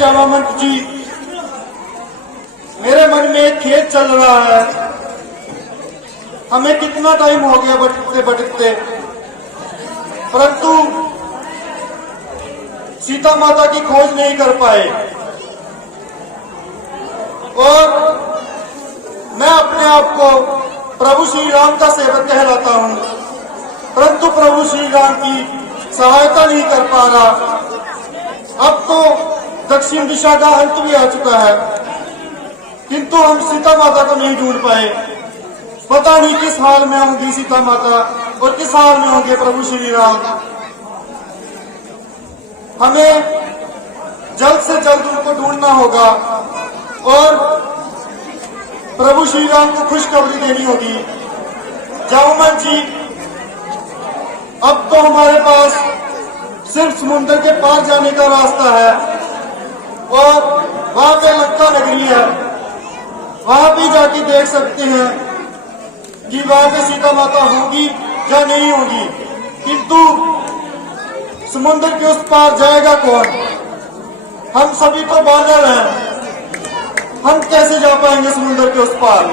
जामावंत जी, मेरे मन में एक खेद चल रहा है। हमें कितना टाइम हो गया भटकते भटकते, परंतु सीता माता की खोज नहीं कर पाए। और मैं अपने आप को प्रभु श्री राम का सेवक कहलाता हूं, परंतु प्रभु श्री राम की सहायता नहीं कर पा रहा। अब तो दक्षिण दिशा का अंत भी आ चुका है, किंतु हम सीता माता को नहीं ढूंढ पाए। पता नहीं किस हाल में होंगी सीता माता और किस हाल में होंगे प्रभु श्री राम। हमें जल्द से जल्द उनको ढूंढना होगा और प्रभु श्री राम को खुशखबरी देनी होगी। जामावंत जी, अब तो हमारे पास सिर्फ समुद्र के पार जाने का रास्ता है और वहां पे लंका नगरी है। वहां भी जाके देख सकते हैं कि वहां पे सीता माता होगी या नहीं होगी, किंतु समुद्र के उस पार जाएगा कौन? हम सभी तो बानर हैं, हम कैसे जा पाएंगे समुद्र के उस पार?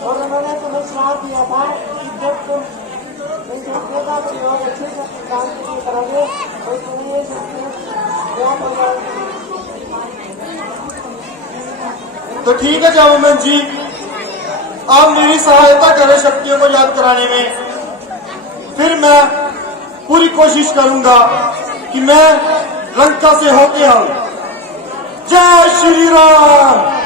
और उन्होंने तुम्हें श्राप दिया था कि जब तुम इन शक्तियों का प्रयोग अच्छे से काम के लिए करोगे तो तुम्हें ये शक्तियां ज्ञात हो जाएंगी। तो ठीक है जामावंत जी, आप मेरी सहायता करें शक्तियों को याद कराने में। फिर मैं पूरी कोशिश करूंगा कि मैं लंका से होके आऊं। जय श्री राम।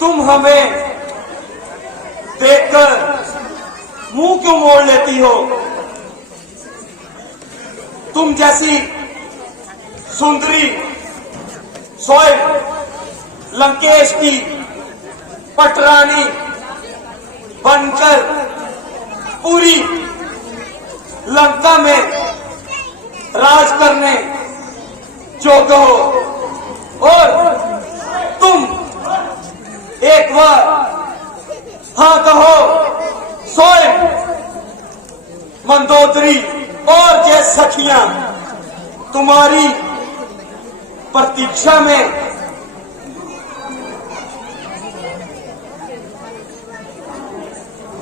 तुम हमें देखकर मुंह क्यों मोड़ लेती हो? तुम जैसी सुंदरी स्वयं लंकेश की पटरानी बनकर पूरी लंका में राज करने योग्य हो, और तुम एक बार हाँ कहो स्वयं मंदोदरी और ये सखियां तुम्हारी प्रतीक्षा में।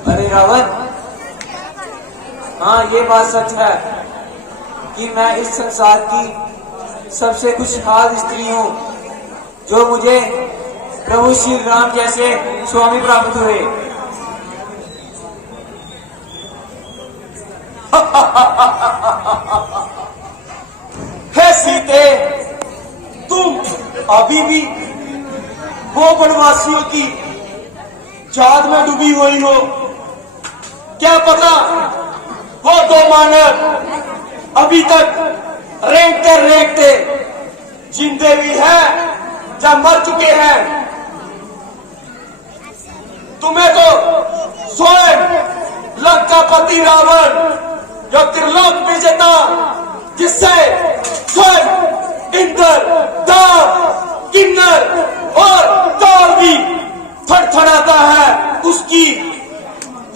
अरे रावण, हाँ ये बात सच है कि मैं इस संसार की सबसे खुशहाल स्त्री हूँ जो मुझे प्रभु श्री राम जैसे स्वामी प्राप्त हुए। हे सीते, तुम अभी भी वो वनवासियों की याद में डूबी हुई हो। क्या पता वो दो मानव अभी तक रेंगते रेंगते जिंदे भी हैं या मर चुके हैं। तुम्हें तो स्वयं लंकापति रावण, जो त्रिलोक विजेता, जिससे स्वयं इंद्र, दाव, किन्नर और काल भी थरथराता है, उसकी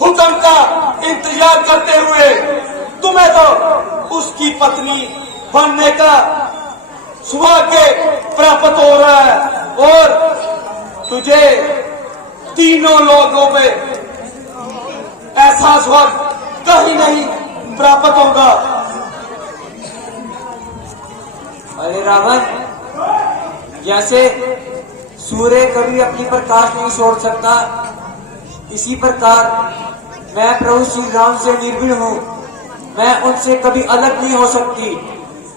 हुक्म का इंतजार करते हुए तुम्हें तो उसकी पत्नी बनने का सौभाग्य प्राप्त हो रहा है, और तुझे तीनों लोगों में ऐसा स्वर्ग कहीं नहीं प्राप्त होगा। अरे रावण, जैसे सूर्य कभी अपनी प्रकाश नहीं छोड़ सकता, इसी प्रकार मैं प्रभु श्री राम से निर्भीड़ हूँ। मैं उनसे कभी अलग नहीं हो सकती,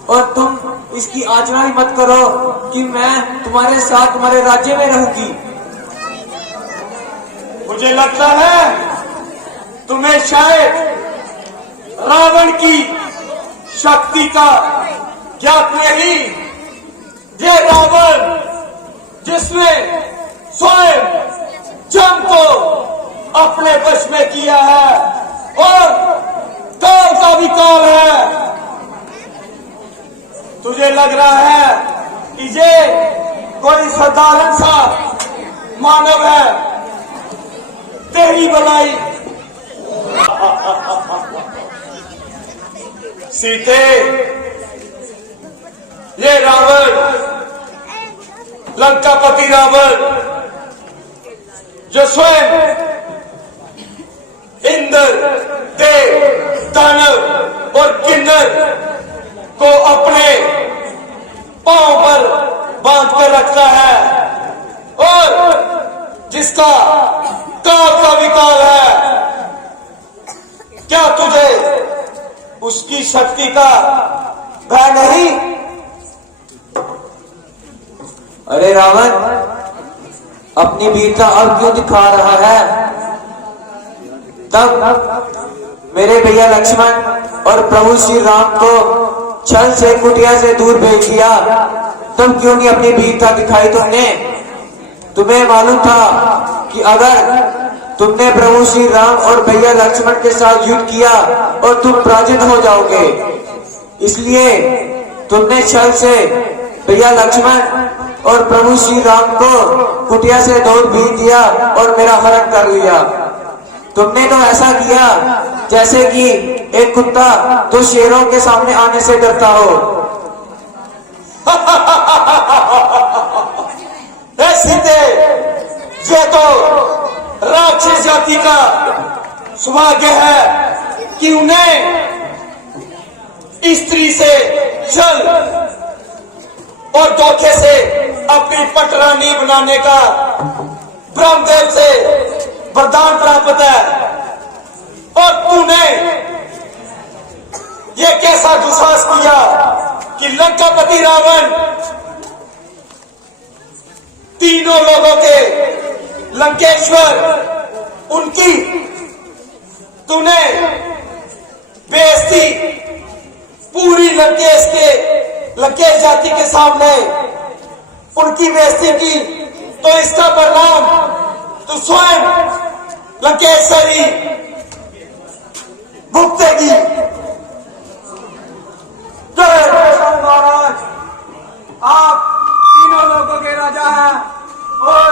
और तुम इसकी आचरण ही मत करो कि मैं तुम्हारे साथ तुम्हारे राज्य में रहूंगी। मुझे लगता है तुम्हें शायद रावण की शक्ति का ज्ञात नहीं। ये रावण जिसने स्वयं जम को अपने वश में किया है और मुझे लग रहा है कि ये कोई साधारण सा मानव है। तेरी भलाई। सीते, ये रावण, लंकापति रावण, जो स्वयं इंद्र, देव, दानव और किन्नर को अपने पांव पर बांध कर रखता है और जिसका काल का विकाल है, क्या तुझे उसकी शक्ति का भय नहीं? अरे रावण, अपनी वीरता अब क्यों दिखा रहा है? तब मेरे भैया लक्ष्मण और प्रभु श्री राम को छल से कुटिया से दूर भेज दिया, तब क्यों नहीं अपनी वीरता दिखाई तुमने? तुम्हें मालूम था कि अगर तुमने प्रभु श्री राम और भैया लक्ष्मण के साथ युद्ध किया और तुम पराजित हो जाओगे, इसलिए तुमने छल से भैया लक्ष्मण और प्रभु श्री राम को कुटिया से दूर भेज दिया और मेरा हरण कर लिया। तुमने तो ऐसा किया जैसे कि एक कुत्ता तो शेरों के सामने आने से डरता हो। सीते, ये तो राक्षस जाति का सौभाग्य है कि उन्हें स्त्री से छल और धोखे से अपनी पटरानी बनाने का ब्रह्मदेव से वरदान प्राप्त है। और तूने ये कैसा दुस्साहस किया कि लंकापति रावण तीनों लोगों के लंकेश्वर, उनकी तूने बेइज्जती पूरी लंकेश जाति के सामने उनकी बेइज्जती की, तो इसका परिणाम तो स्वयं लंकेश्वरी भुगतेगी। जय महाराज, आप तीनों लोगों के राजा हैं और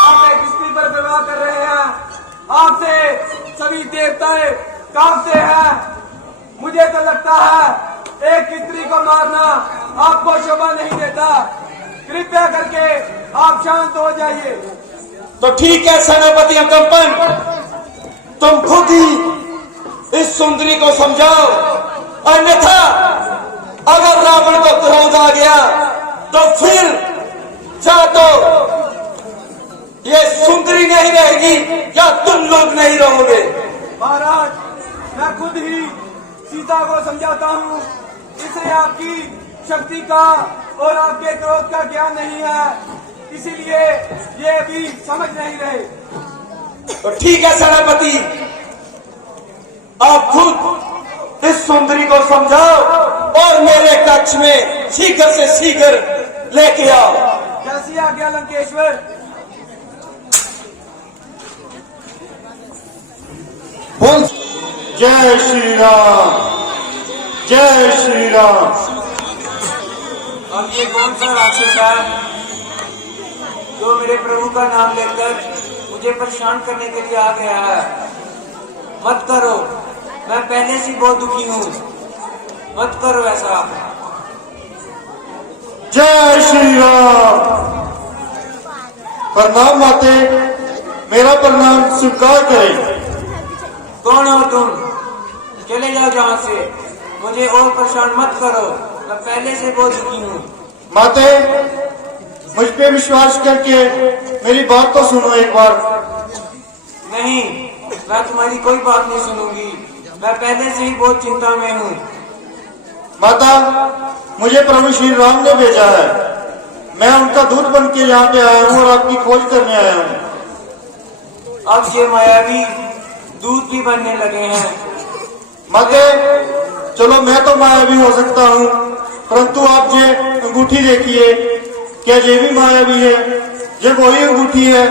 आप एक स्त्री पर विवाह कर रहे हैं। आपसे सभी देवताएं कांपते हैं। मुझे तो लगता है एक स्त्री को मारना आपको शोभा नहीं देता। कृपया करके आप शांत हो जाइए। तो ठीक है सेनापति कंपन, तुम खुद ही इस सुंदरी को समझाओ, अन्यथा अगर रावण को क्रोध आ गया तो फिर या तो ये सुंदरी नहीं रहेगी या तुम लोग नहीं रहोगे। महाराज, मैं खुद ही सीता को समझाता हूँ, इसे आपकी शक्ति का और आपके क्रोध का ज्ञान नहीं है, इसीलिए ये भी समझ नहीं रहे। तो ठीक है सेनापति, आप खुद इस सुंदरी को समझाओ और मेरे कक्ष में शीघ्र से शीघ्र लेके आओ। कैसी आज्ञा लंकेश्वर। बोल जय श्री राम, जय श्री राम। अब ये कौन सा राक्षस है जो मेरे प्रभु का नाम लेकर मुझे परेशान करने के लिए आ गया है? मत करो, मैं पहले से बहुत दुखी हूँ, मत करो ऐसा। जय श्री राम। प्रणाम माते, मेरा प्रणाम स्वीकार करें। कौन हो तुम? चले जाओ यहाँ से, मुझे और परेशान मत करो, मैं पहले से बहुत दुखी हूँ। माते, मुझ पे विश्वास करके मेरी बात तो सुनो एक बार। नहीं, मैं तुम्हारी कोई बात नहीं सुनूंगी, मैं पहले से ही बहुत चिंता में हूँ। माता, मुझे प्रभु श्री राम ने भेजा है, मैं उनका दूत बन के यहाँ पे आया हूँ और आपकी खोज करने आया हूँ। अब ये मायावी दूध भी बनने लगे हैं। माते, चलो मैं तो मायावी हो सकता हूँ, परंतु आप ये अंगूठी देखिए, क्या ये भी मायावी है? ये वही अंगूठी है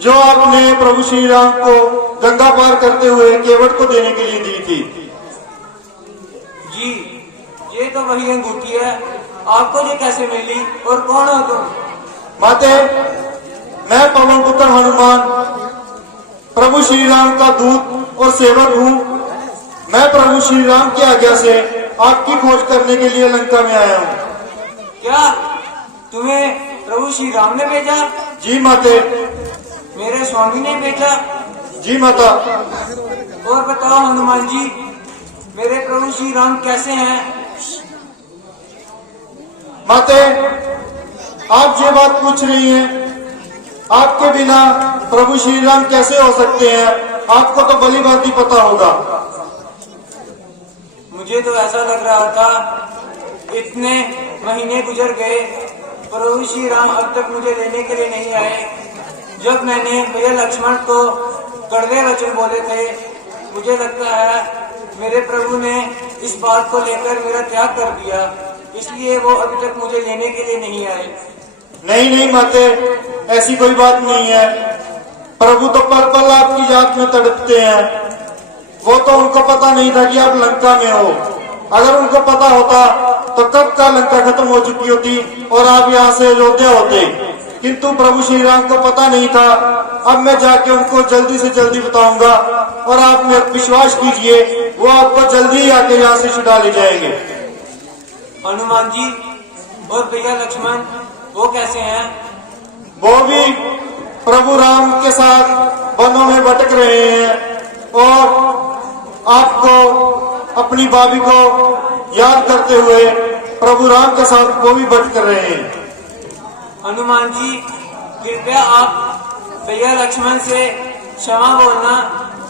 जो आपने प्रभु श्री राम को गंगा पार करते हुए केवट को देने के लिए दी थी। जी, ये तो वही अंगूठी है, आपको ये कैसे मिली और कौन हो तुम? माते, मैं पवन पुत्र हनुमान प्रभु श्री राम का दूत और सेवक हूँ। मैं प्रभु श्री राम की आज्ञा से आपकी खोज करने के लिए लंका में आया हूँ। क्या तुम्हें प्रभु श्री राम ने भेजा? जी माते। मेरे स्वामी ने भेजा? जी माता। और बताओ हनुमान जी, मेरे प्रभु श्री राम कैसे हैं? माते, आप ये बात पूछ रही हैं, आपके बिना प्रभु श्री राम कैसे हो सकते हैं? आपको तो भली भांति पता होगा। मुझे तो ऐसा लग रहा था, इतने महीने गुजर गए, प्रभु श्री राम अब तक मुझे लेने के लिए नहीं आए। जब मैंने भैया लक्ष्मण को कड़वे वचन बोले थे, मुझे लगता है मेरे प्रभु ने इस बात को लेकर मेरा त्याग कर दिया, इसलिए वो अभी तक मुझे लेने के लिए नहीं आए। नहीं नहीं माते, ऐसी कोई बात नहीं है। प्रभु तो पल पल आपकी याद में तड़पते हैं। वो तो उनको पता नहीं था कि आप लंका में हो। अगर उनको पता होता तो कब का लंका खत्म हो चुकी होती और आप यहाँ से अयोध्या होते, किंतु प्रभु श्री राम को पता नहीं था। अब मैं जाके उनको जल्दी से जल्दी बताऊंगा और आप मेरा विश्वास कीजिए, वो आपको जल्दी ही आके यहाँ से छुड़ा ले जाएंगे। हनुमान जी और भैया लक्ष्मण वो कैसे हैं? वो भी प्रभु राम के साथ वनों में भटक रहे हैं और आपको, अपनी भाभी को याद करते हुए प्रभु राम के साथ वो भी भटक रहे हैं। हनुमान जी, कृपया आप भैया लक्ष्मण से क्षमा बोलना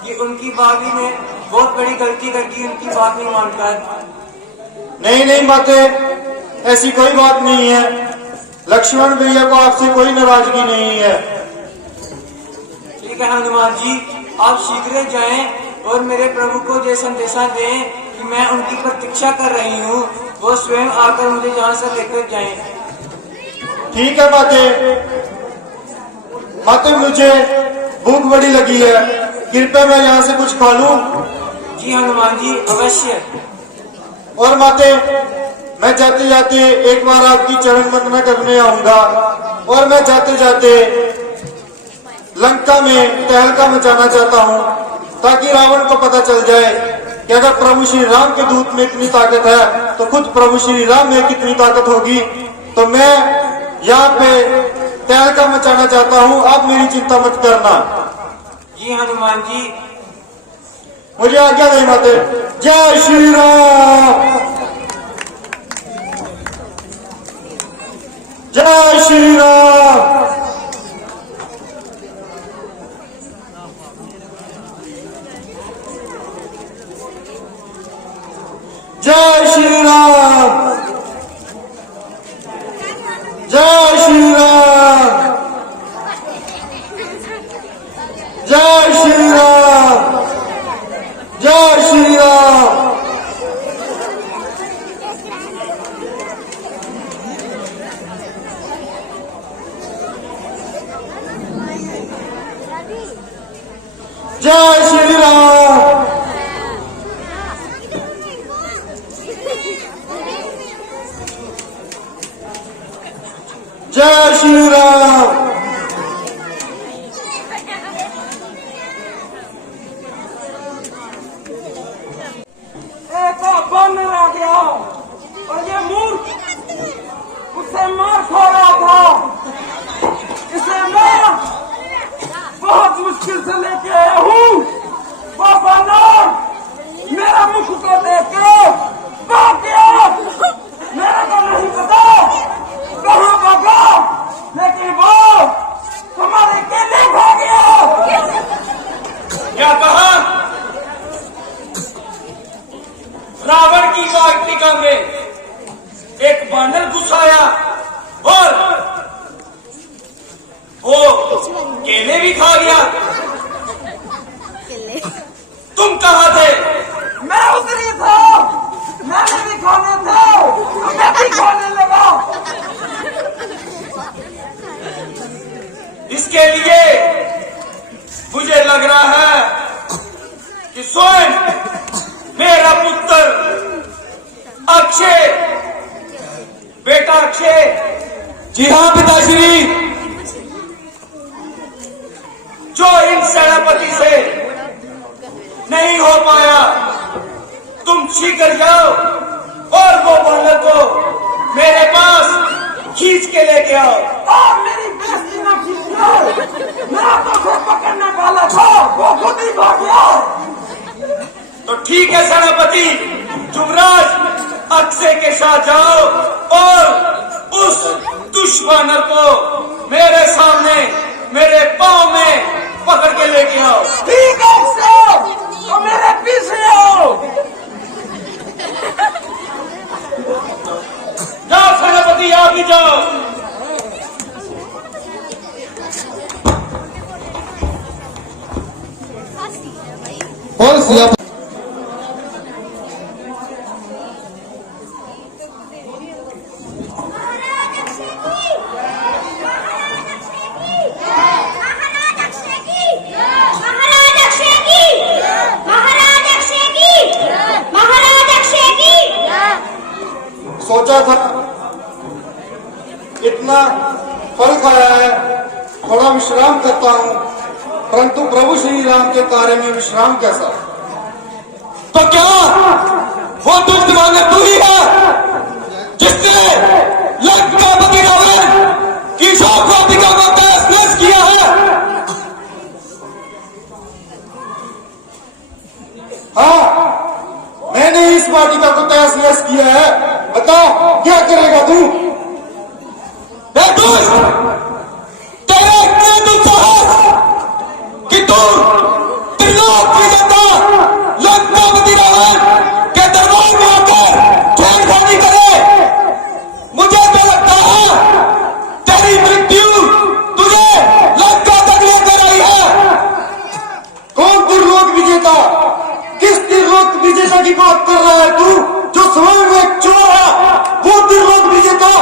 कि उनकी भाभी ने बहुत बड़ी गलती कर दी उनकी बात नहीं मानकर। नहीं नहीं माते, ऐसी कोई बात नहीं है। लक्ष्मण भैया को आपसे कोई नाराजगी नहीं है। ठीक है हनुमान जी, आप शीघ्र जाएं और मेरे प्रभु को ये संदेशा दें कि मैं उनकी प्रतीक्षा कर रही हूँ, वो स्वयं आकर मुझे यहाँ से लेकर जाएं। ठीक है माते। माते, मुझे भूख बड़ी लगी है, कृपया मैं यहाँ से कुछ खा लूं? जी हनुमान जी, अवश्य। और माते, मैं जाते जाते एक बार आपकी चरण वंदना करने आऊंगा और मैं जाते जाते लंका में तहलका मचाना चाहता हूँ, ताकि रावण को पता चल जाए कि अगर प्रभु श्री राम के दूत में इतनी ताकत है तो खुद प्रभु श्री राम में कितनी ताकत होगी। तो मैं यहाँ पे तहलका मचाना चाहता हूँ, आप मेरी चिंता मत करना। जी हनुमान जी। मुझे आज्ञा दे माते। जय श्री राम, जय श्री राम, जय श्री राम, जय श्री राम, जय श्री राम, जय श्री राम। जय श्री राम, जय श्री राम। एक बानर आ गया और ये मूर्ख उससे मार खा रहा था। इसे मैं बहुत मुश्किल से लेके आया हूँ। वो बानर मेरा मुख को देख के भाग गया। मेरे को नहीं पता कहाँ भागा, लेकिन वो हमारे केले खा गया। क्या कहा? रावण की वाटिका में एक बानर घुस आया और वो केले भी खा गया। अक्षय। जी हाँ पिताश्री। जो इन सेनापति से नहीं हो पाया, तुम शीघ्र जाओ और वो बानर को मेरे पास खींच के लेके आओ। आप मेरी बेइज्जती ना कीजिए। मैं तो खुद पकड़ने वाला था, वो खुद ही भाग गया। तो ठीक है सेनापति, युवराज अक्षय के साथ जाओ और उस दुश्मनर को मेरे सामने मेरे पांव में पकड़ के लेके आओ। ठीक है अक्षय, तो मेरे पीछे आओ। जाओ सेनापति, आप ही जाओ। और सिया सोचा था इतना फल खाया है, थोड़ा विश्राम करता हूँ, परंतु प्रभु श्री राम के कार्य में विश्राम कैसा? तो क्या वो दुष्ट वानर तू ही है जिसने लंकापति रावण की शौकोपिका को तहस-नहस किया है? हाँ, मैंने इस वाटिका को तहस-नहस किया है। बताओ क्या करेगा तू? तेरे इतने दुस्साहस कि तू त्रिलोक विजेता लंकापति रावण के दरबार में आकर छेड़खानी करे। मुझे तो लगता है तेरी मृत्यु तुझे लंका तक लेकर आई है। कौन त्रिलोक विजेता? किस त्रिलोक विजेता की बात कर रहा है तू? जो स्वयं एक चोर है, वो त्रिलोक विजेता?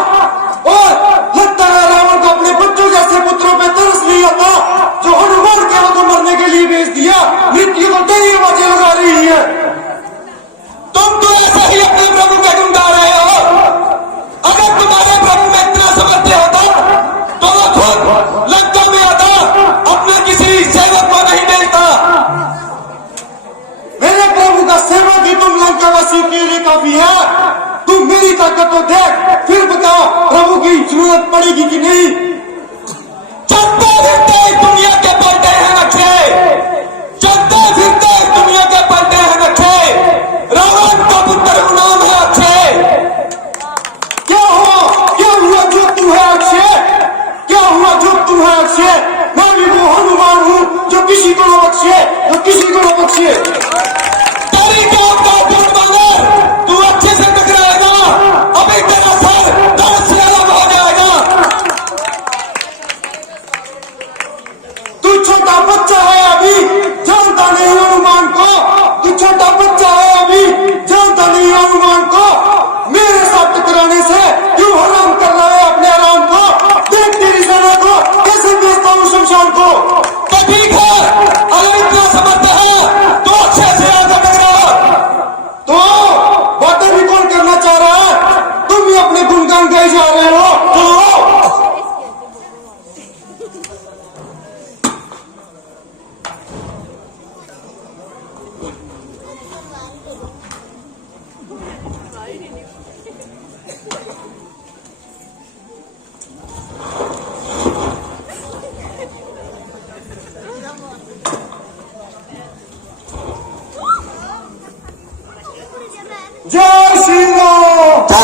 और लगता है रावण को अपने बच्चों जैसे पुत्रों पे तरस नहीं आता, जो हनुमान के हाथों मरने के लिए भेज दिया। मृत्यु तो तेरी वजह लगा रही है। तुम तो ऐसा ही अपने प्रभु के गुण गा रहे हो। अगर तुम्हारे प्रभु में इतना समर्थ्य होता तो वो खुद लंका में आता, अपने किसी सेवक को नहीं भेजता। मेरे प्रभु का सेवक ही तुम लंकावासी के लिए काफी है। तुम मेरी ताकत तो देख, फिर बताओ प्रभु की जरूरत पड़ेगी कि नहीं? चलते फिरते इस दुनिया के पलटे हैं अक्षय, चलते फिरते इस दुनिया के पलटे हैं अक्षय। रावण का पुत्र नाम है अक्षय। क्या हुआ जो तू है अक्षय? क्या हुआ जो तू है अक्षय? मैं भी वो हनुमान हूँ जो किसी को न बख्शे, जो किसी को न बख्शे। तेरी जान का दुष्ट बानर, तू अच्छे से टकराएगा, अभी तेरा सर दर्द से अलग हो जाएगा। तू छोटा बच्चा है अभी, जानता नहीं हनुमान को। तू छोटा बच्चा है अभी, जानता नहीं हनुमान को। मेरे साथ टकराने से क्यों हराम कर रहा है अपने आराम को? देख तेरी सेना को कैसे भेजता हूँ शमशान को। तो ठीक है, अगर इतना समझते हैं तो अच्छे से आगे टकरा। तो बातें भी कौन करना चाह रहा है? तुम ही अपने गुणगान गाए जा रहे हो। तो जय श्री राम। जय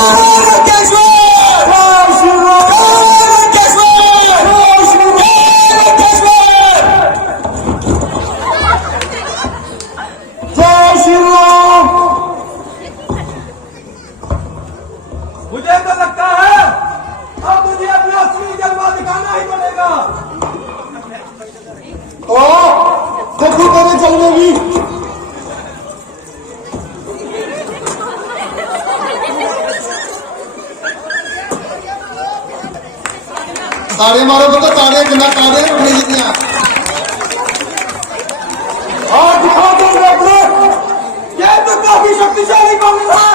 श्री राम। जय श्री राम। मुझे तो लगता है अब मुझे अपना असली जलवा दिखाना ही पड़ेगा। तो कभी तेरे चलने ताड़े मारो तो ताड़े बिना ताड़े उठे जितने और दिखा देंगे अपने। ये तो काफी शक्तिशाली बानर है।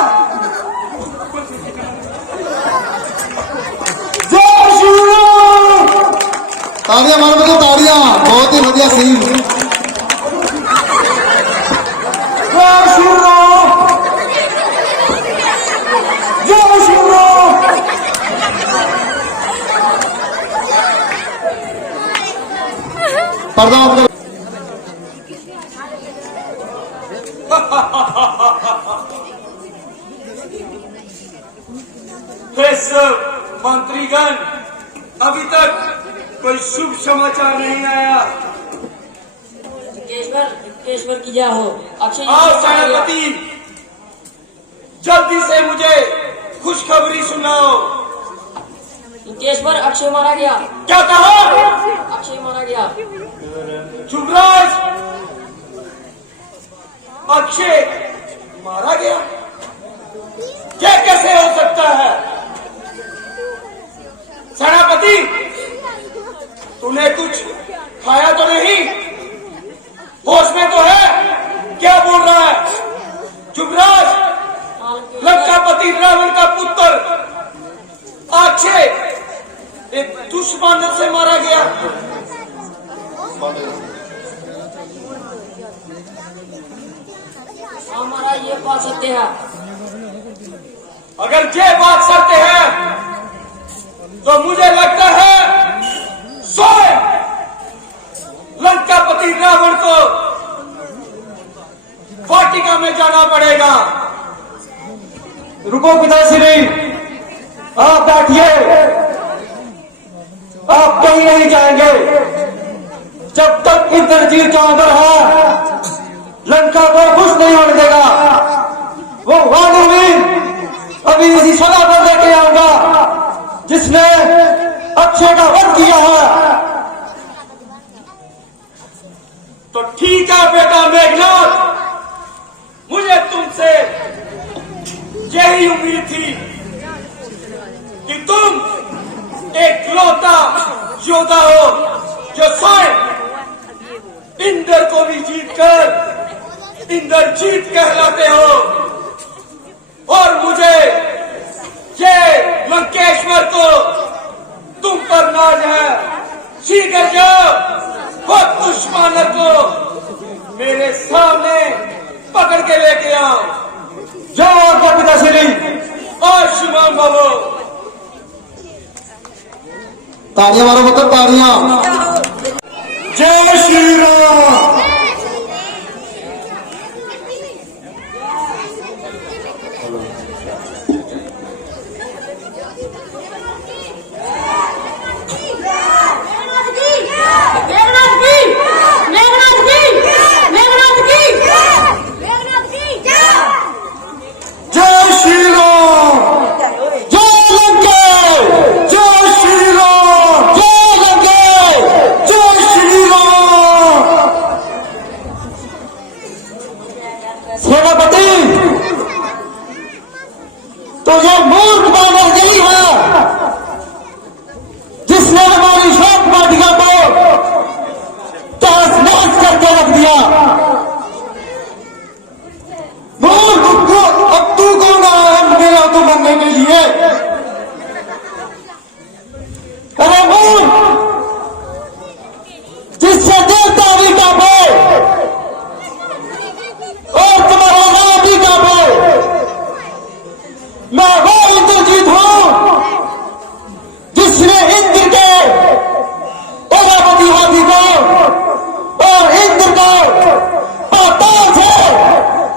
ताड़ियां मारो बच्चों, ताड़ियां, बहुत ही बढ़िया सीन। जय श्री राम, जय श्री राम। पर्दा ऑफ करो। हे सब मंत्रीगण, अभी तक कोई शुभ समाचार नहीं आया। केशवर की जय हो। अक्षय आओ सेनापति, जल्दी से मुझे खुशखबरी सुनाओ। केशवर, अक्षय मारा गया। क्या कहा? अक्षय मारा गया। युवराज, अक्षय मारा गया? क्या कैसे हो सकता है? सेनापति, तूने कुछ खाया तो नहीं? होश में तो है? क्या बोल रहा है? युवराज, लंकापति रावण का पुत्र अक्षय एक दुश्मन से मारा गया। हमारा ये बात सत्य है। अगर ये बात सत्य है तो मुझे लगता है स्वयं लंकापति रावण को वाटिका में जाना पड़ेगा। रुको पिताश्री, आप बैठिए, आप कहीं नहीं जाएंगे जब तक इंद्रजीत चौधर है। लंका को खुश नहीं होने देगा। वो वानर भी अभी इसी सदा पर लेके आऊंगा जिसने अक्षय का वध किया है। तो ठीक है बेटा मेघनाथ, मुझे तुमसे यही उम्मीद थी कि तुम एक लौता योद्धा हो जो स्वयं इंद्र को भी जीतकर इंद्रजीत कहलाते हो। और मुझे ये लंकेश्वर को तुम पर नाज है। शीघ्र जाओ, वो दुश्मन को मेरे सामने पकड़ के लेके आओ। जाओ आपका पिताश्री। और शुभम बाबू, ताड़ियां मारो मतलब, ताड़ियां। जय श्री राम। जय श्री राम, जय लंकेश, जय श्री राम, जय लंकेश, जय श्री राम। सेनापति, तो ये मूर्ख बानर यही है जिसने हमारी शोक वाटिका को तहस नहस करके रख दिया। मूर्ख को अब तू कौन है मेरा तो बनने के लिए? अरे मूर्ख, जिससे देवता भी कांपे और तुम्हारा नाम भी कांपे, मैं वो इंद्रजीत हूं जिसने इंद्र के ओरावती हाथी को और इंद्र को पाताल से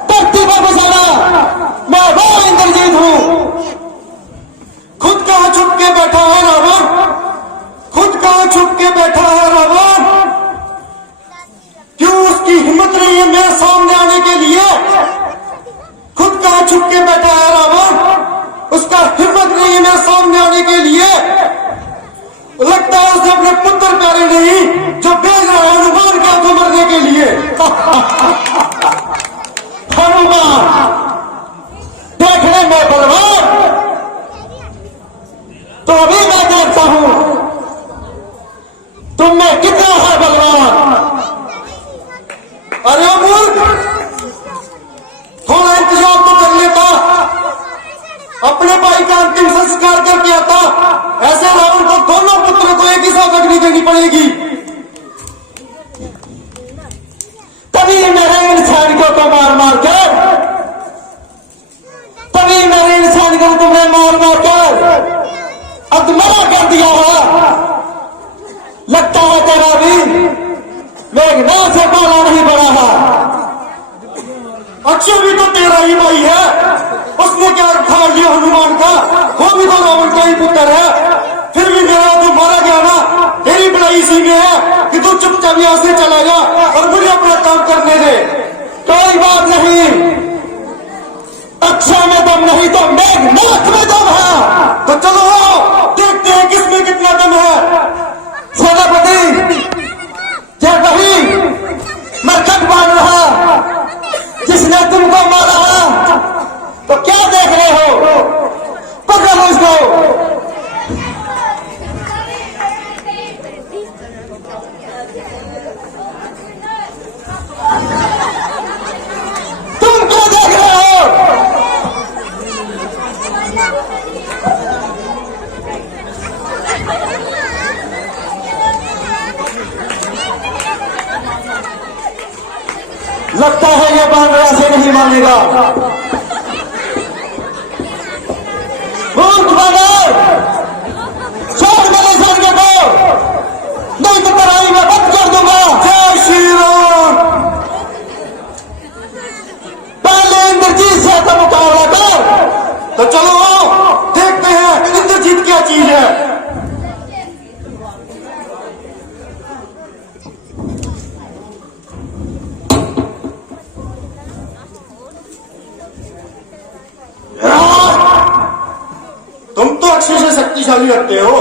धरती पर बसाना। मैं वो इंद्रजीत हूं। खुद कहाँ छुप के बैठा है रावण? खुद कहाँ छुप के बैठा है रावण? क्यों उसकी हिम्मत नहीं है मेरे सामने आने के लिए? खुद कहाँ छुप के बैठा है रावण? उसका हिम्मत नहीं है मेरे सामने आने के लिए। लगता है उसे अपने पुत्र प्यारे नहीं जो भेज रहा है हनुमान का तो मरने के लिए। हनुमान देखने में बलवान, तो अभी मैं देखता हूं तुम में कितना है बलवान। अरे मूर्ख, थोड़ा इंतजार तो कर लेता, अपने भाई का अंतिम संस्कार करके आता। ऐसे रावण को दोनों पुत्रों को एक ही साथ अग्नि देनी पड़ेगी। बच्चा भी तो तेरा ही भाई है। उसने क्या उखाड़ लिया हनुमान का, वो भी तो रावण का ही पुत्र है। फिर भी मेरा तू मारा गया ना, तेरी बड़ाई इसी में है कि तू चुपचाप यहाँ से चला जा और मुझे अपना काम करने दे। कोई बात नहीं, अक्षय में दम नहीं तो मेघनाथ में दम है। तो चलो आओ, देखते हैं किसमें कितना दम है। सेनापति, क्या वही मरकट बांध रहा जिसने तुमको मारा है? तो क्या देख रहे हो? पकड़ो उसको। तुम क्यों देख रहे हो? लगता है ये बांद्रा से नहीं मानेगा। मूर्ख बानर, छोड़ मेरे संग को, नहीं तो तराई में बंद कर दूंगा। जय श्री राम। पहले इंद्रजीत से तो मुकाबला कर। तो चलो आओ, देखते हैं इंद्रजीत क्या चीज है। तुम तो अक्षय से शक्तिशाली लगते हो।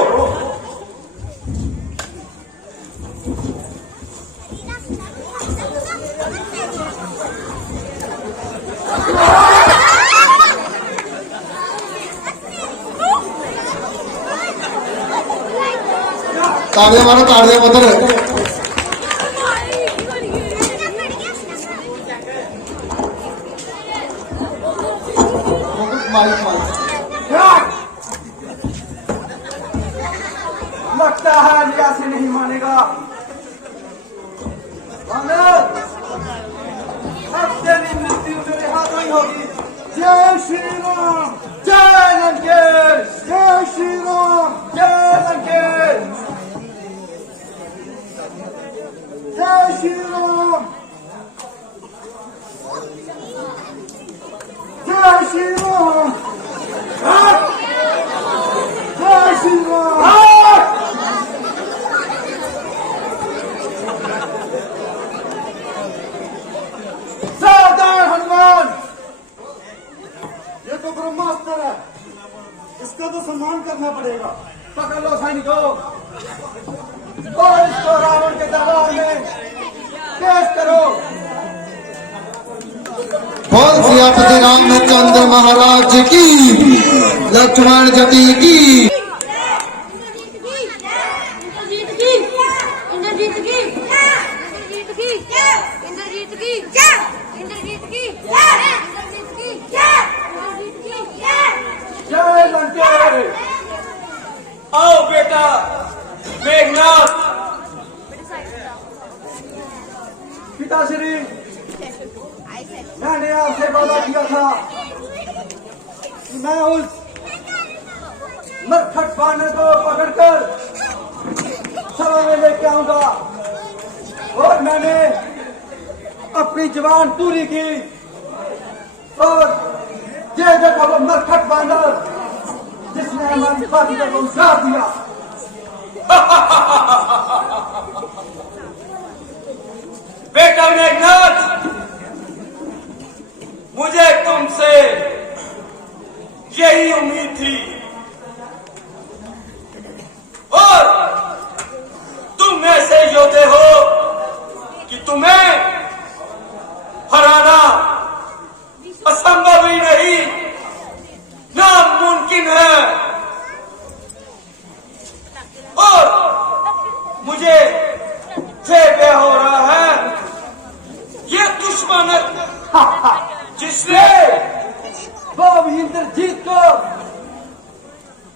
ताड़ियां मारो, ताड़ियां मत। लगता है लिया से नहीं मानेगा। अब तेरी मृत्यु मेरे हाथ में होगी। जय श्री राम। जय लंकेश, जय श्री राम। जय लंकेश। जय श्री राम। जय श्री राम। जय श्री राम। सावधान हनुमान। ये तो ब्रह्मास्त्र है, इसका तो सम्मान करना पड़ेगा। पकड़ लो सैनिकों और इसको रावण के दरबार में पेश करो। बोल सियापति रामचंद्र महाराज की, लक्ष्मण जति की। जय लंकेश। आओ बेटा मेघनाथ। पिताश्री, मैंने आपसे वादा किया था कि मैं उस मरखट बानर को पकड़कर सभा में लेके आऊंगा, और मैंने अपनी जवान पूरी की। और ये देखो वो मरखट बानर जिसने हमारी बात को उजाड़ दिया। बेटा मेघनाथ, मुझे तुमसे यही उम्मीद थी, और तुम ऐसे योद्धे हो कि तुम्हें हराना असंभव ही नहीं, नामुमकिन है। और मुझे फेबे हो रहा है, ये दुश्मन जिसने वो इंद्रजीत को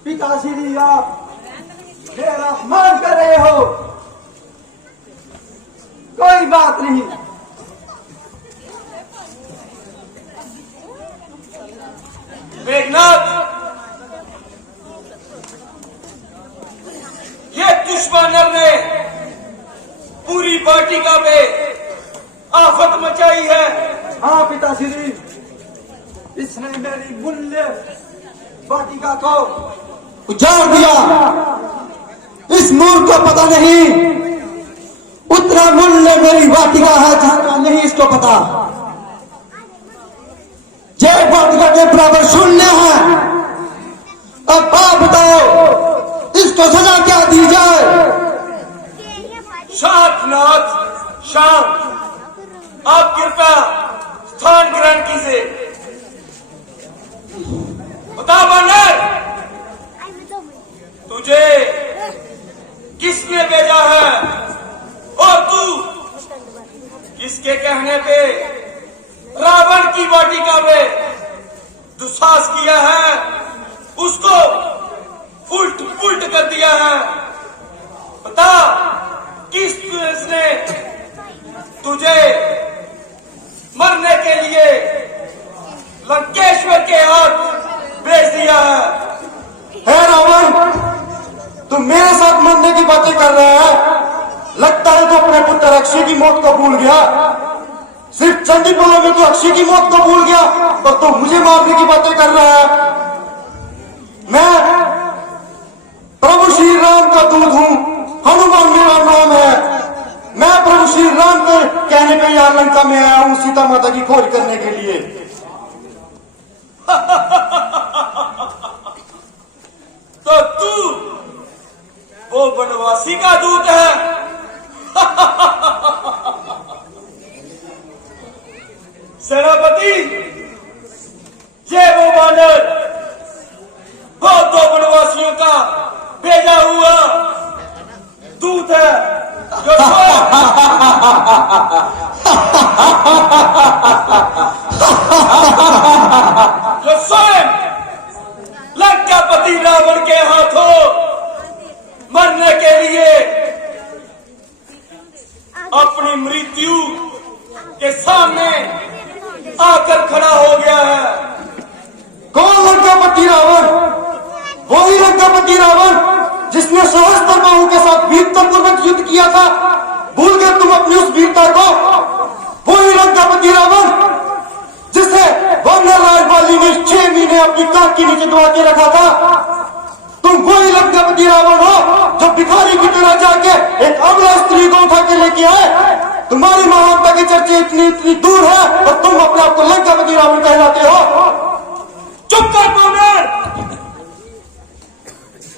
पिताश्री आप मेरा अपमान कर रहे हो। कोई बात नहीं, मेघनाथ, ये दुश्मनर ने पूरी वाटिका पे आफत मचाई है। हाँ पिताश्री, इसने मेरी मूल्य वाटिका को उजाड़ दिया। इस मूर्ख को पता नहीं उतना मूल्य मेरी वाटिका है जहां नहीं इसको पता। जय वाटिका के बराबर शून्य है। अब आप बताओ इसको सजा क्या दी जाए? शांतनाथ, शांत, आप कृपया स्थान ग्रहण कीजिए। बता बानर, तुझे किसने भेजा है और तू किसके कहने पे रावण की वाटिका में दुस्साहस किया है, उसको उल्ट पुल्ट कर दिया है। बता, किसने तुझे मरने के लिए लंकेश्वर के हाथ भेज दिया है? रावण, तुम मेरे साथ मरने की बातें कर रहा है। लगता है तो अपने पुत्र अक्षय की मौत को भूल गया। सिर्फ चंडी पलों में तो अक्षय की मौत को भूल गया और तो मुझे मारने की बातें कर रहा है। मैं प्रभु श्री राम का दूत हूं, हनुमान मेरा नाम है। मैं प्रभु श्री राम के कहने पे यहाँ लंका में आया हूं सीता माता की खोज करने के लिए। तो तू वो वनवासी का दूत है? सेनापति, ये वो वानर वो दो वनवासियों का भेजा हुआ दूत है जो स्वयं लंकापति रावण के हाथों मरने के लिए अपनी मृत्यु के सामने आकर खड़ा हो गया है। कौन लंकापति रावण? वही लंकापति रावण जिसने सहस्त्र बाहु के साथ वीरतापूर्वक युद्ध किया था। भूल गए तुम अपनी उस वीरता को? वही लंकापति रावण जिसे वानर राजवाली ने 6 महीने अपनी काख के नीचे दबा के रखा था। तुम वही लंकापति रावण हो जो भिखारी की तरह जाके एक अबला स्त्री को उठा के लेके आए। तुम्हारी महानता के चर्चे इतनी दूर है और तुम अपने आप को लंकापति रावण कहलाते हो। चुप कर बानर!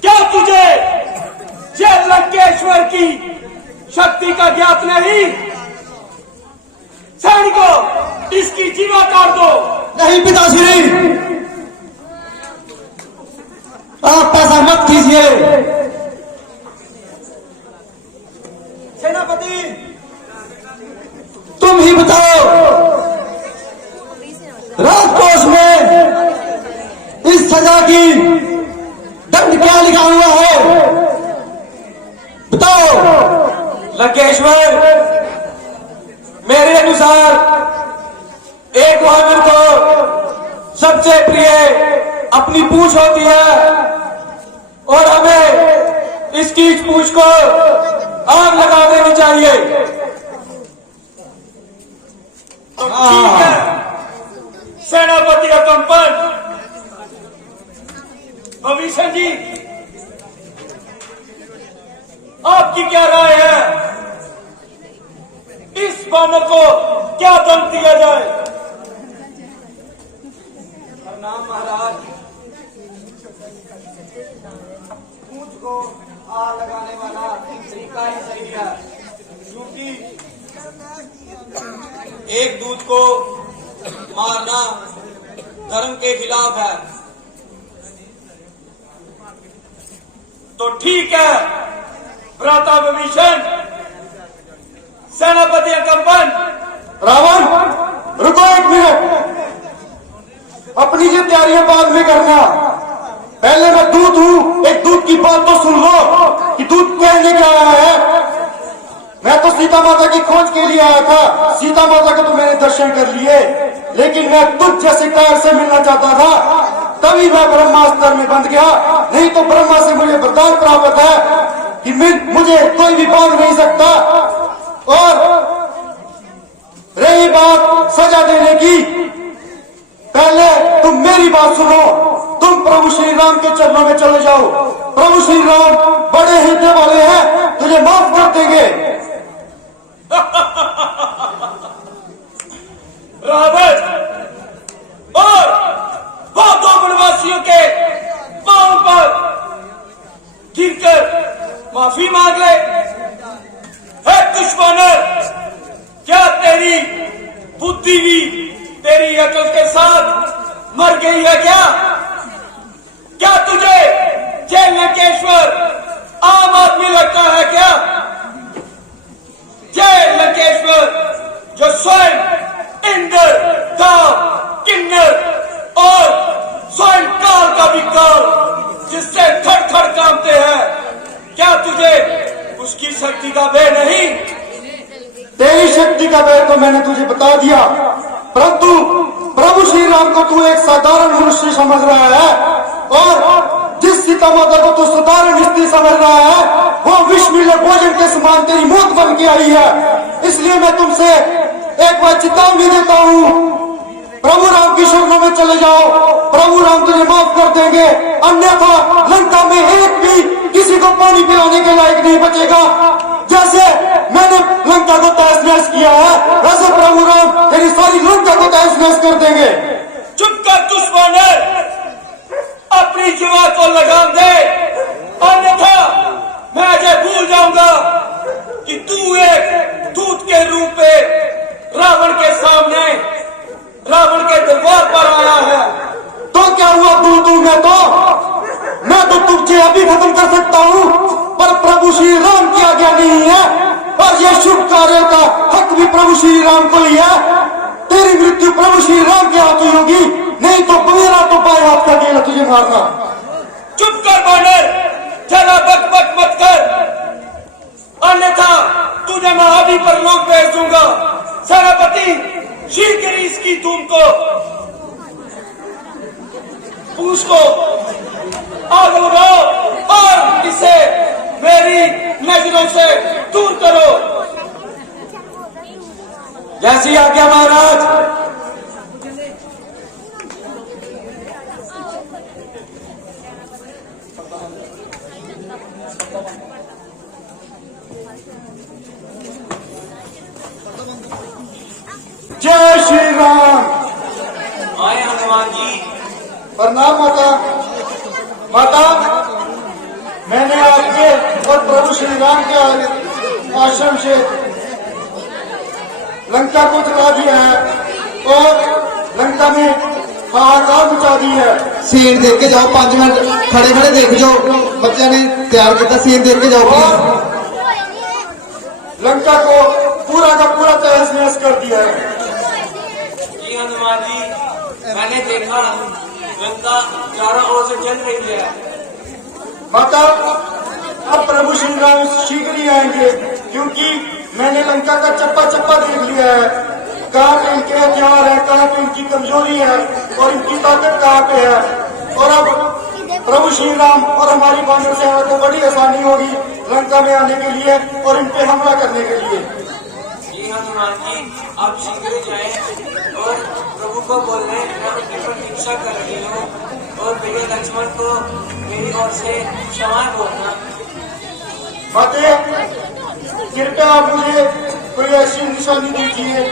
क्या तुझे ये लंकेश्वर की शक्ति का ज्ञात नहीं? सैनिकों, इसकी जीवा काट दो। नहीं पिताश्री, आप ऐसा मत कीजिए। सेनापति, तुम ही बताओ राजकोष में इस सजा की दंड क्या लिखा हुआ है? बताओ। लंकेश्वर, मेरे अनुसार एक वानर को सबसे प्रिय अपनी पूंछ होती है और हमें इसकी इस पूंछ को आग लगा देनी चाहिए। तो ठीक है सेनापति अकंपन। भविष्य जी, आपकी क्या राय है? इस वानर को क्या दंड दिया जाए? प्रणाम महाराज। पूंछ को आग लगाने वाला तरीका ही सही है, क्योंकि एक दूत को मारना धर्म के खिलाफ है। तो ठीक है भ्राता विभीषण, सेनापति अकंपन। रावण, रुको 1 मिनट। अपनी ये तैयारियां बाद में करना। पहले मैं दूत हूं, एक दूत की बात तो सुन लो कि दूत कहने क्या आया है। मैं तो सीता माता की खोज के लिए आया था। सीता माता के तो मैंने दर्शन कर लिए, लेकिन मैं तुझ जैसे कार से मिलना चाहता था। तभी मैं ब्रह्मास्त्र में बंध गया। नहीं तो ब्रह्मा से मुझे वरदान प्राप्त है कि मुझे कोई भी बांध नहीं सकता। और रही बात सजा देने की, पहले तुम मेरी बात सुनो, तुम प्रभु श्री राम के चरणों में चले जाओ। प्रभु श्री राम बड़े हृदय वाले हैं, तुझे माफ कर देंगे। रावण और वो दो वनवासियों के पांव पर गिरकर माफी मांग ले। है दुश्मनर, क्या तेरी बुद्धि भी तेरी अकल के साथ मर गई है क्या? क्या तुझे जय लंकेश्वर आम आदमी लगता है क्या? जय लंकेश्वर जो स्वयं इंद्र, काल, किन्नर और स्वयं काल का भी काल, जिससे थर थर कांपते हैं, क्या तुझे उसकी शक्ति का भय नहीं? तेरी शक्ति का भय तो मैंने तुझे बता दिया, परंतु प्रभु श्री राम को तू एक साधारण मनुष्य समझ रहा है, और जिस सीता माता को तू साधारण स्त्री समझ रहा है, वो विषमिले भोजन के समान तेरी मौत बन के आई है। इसलिए मैं तुमसे एक बार चेतावनी देता हूँ, प्रभु राम की शरणों में चले जाओ, प्रभु राम तुझे माफ कर देंगे। अन्यथा लंका में एक भी किसी को पानी पिलाने के लायक नहीं बचेगा। जैसे मैंने लंका को तहस नहस किया है, वैसे प्रभु राम तेरी सारी लंका को तहस नहस कर देंगे। चुप कर दुश्मन, अपनी जीवा को लगाम दे, अन्यथा मैं अजय भूल जाऊंगा कि तू एक दूत के रूप में रावण के सामने, रावण के दरबार पर आया है। तो क्या हुआ, मैं तो तुझे अभी खत्म कर सकता हूँ, पर प्रभु श्री राम की आज्ञा नहीं है, और यह शुभ कार्य का हक भी प्रभु श्री राम को ही है। तेरी मृत्यु प्रभु श्री राम के हाथ ही होगी, नहीं तो मेरा तो बाएं हाथ का गेला तुझे मारना। चुप कर बानर, जरा बक बक मत कर, अन्यथा तुझे मैं अभी पर लोग भेज दूंगा। सेनापति, शीघ्र इसकी धूम को, पूछ को आग लगाओ और इसे मेरी नजरों से दूर करो। जैसी आज्ञा महाराज। जय श्री राम। आए हनुमान जी। प्रणाम माता। माता, मैंने आपके और प्रभु श्री राम के आश्रम से लंका को जला दिया है और लंका में हाहाकार मचा दी है। सीन देख के जाओ, 5 मिनट खड़े खड़े देख जाओ, बच्चा ने तैयार किया, सीन देख के जाओ प्लीज। लंका को पूरा का पूरा तहस नहस कर दिया है। जी हनुमान जी, मैंने देखा लंका चारों ओर से जल रही है। माता, अब प्रभु श्री राम शीघ्र ही आएंगे, क्योंकि मैंने लंका का चप्पा चप्पा देख लिया है, कहाँ पे इनके हथियार है, कहाँ पे इनकी कमजोरी है और इनकी ताकत कहाँ पे है। और अब प्रभु श्री राम और हमारी वानर सेना को बड़ी आसानी होगी लंका में आने के लिए और इन पे हमला करने के लिए। जी हनुमान जी, आप शीघ्र जाएं और प्रभु को बोल रहे हैं मैं उनकी प्रतीक्षा कर रही हूँ, और मेरे लक्ष्मण को मेरी ओर से क्षमा बोलना। माते, कृपया आप मुझे कोई ऐसी निशानी दीजिए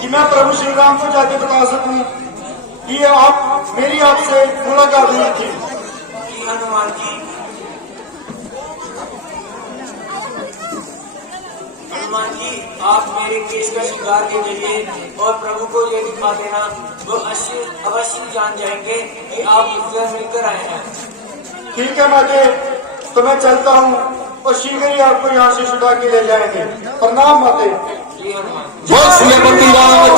कि मैं प्रभु श्री राम को जाके बता सकूं कि आप मेरी आपसे मुलाकात हुई थी। जी हनुमान जी। हनुमान जी, आप मेरे केश का श्रृंगार के जरिए और प्रभु को ये दिखा देना, वो अवश्य जान जाएंगे कि आप मुझसे मिलकर आए हैं। ठीक है माते, तो मैं चलता हूँ और शीघ्र ही आपको यहाँ से छुड़ा के ले जाएंगे। प्रणाम माते। जी हनुमान। जय श्री राम